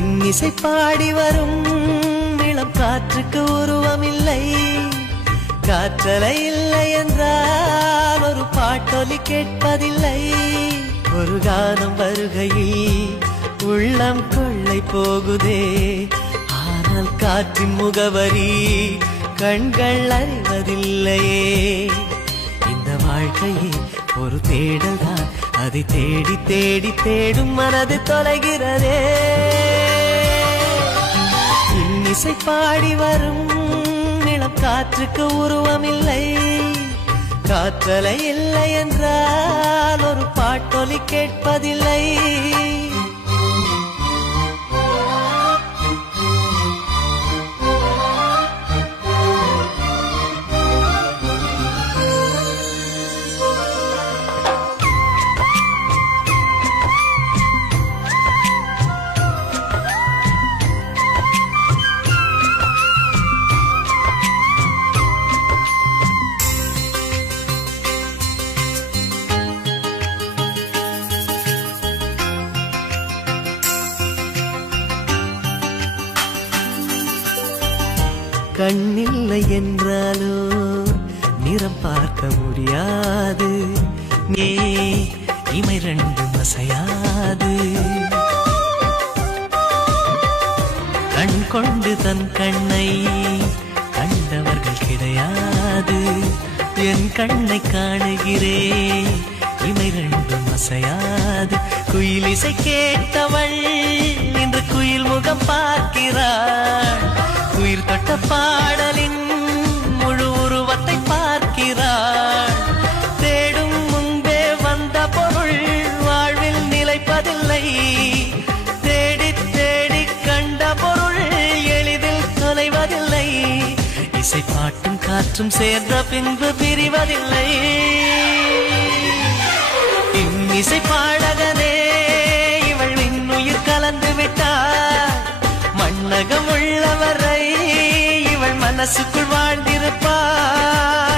இன்னிசை பாடி வரும் இளம் காற்றுக்கு உருவமில்லை. காற்றலை இல்லை என்றால் ஒரு பாட்டொலி கேட்பதில்லை. ஒரு கானம் வருகையில் உள்ளம் கொள்ளை போகுதே, ஆனால் காற்றின் முகவரி கண்கள் அறிவதில்லையே. இந்த வாழ்க்கையே ஒரு தேடல் தான், அதை தேடி தேடி தேடும் மனது தொலைகிறதே. இன்னிசை பாடி வரும் இளம் காற்றுக்கு உருவமில்லை. காற்றலை இல்லை என்றால் ஒரு பாட்டொலி கேட்பதில்லை. கண்ணில்லை என்றாலோ நிறம் பார்க்க முடியாது, நீ இமை ரெண்டும் அசையாது. கண் கொண்டு தன் கண்ணை கண்டவர்கள் கிடையாது. என் கண்ணை காணுகிறேன், இமை ரெண்டும் அசையாது. குயிலிசை கேட்டவள் இன்று குயில் முகம் பார்க்கிறாள். உயிர் தொட்ட பாடலின் முழு உருவத்தை பார்க்கிறாள். தேடும் முன்பே வந்த பொருள் வாழ்வில் நிலைப்பதில்லை. தேடி தேடி கண்ட பொருள் எளிதில் தொலைவதில்லை. இசை பாட்டும் காற்றும் சேர்ந்த பின்பு பிரிவதில்லை. இசை பாடகனே இவள் இன்னுயிர் கலந்து விட்டார். மண்ணகம் உள்ளவரை இவள் மனசுக்குள் வாழ்ந்திருப்பார்.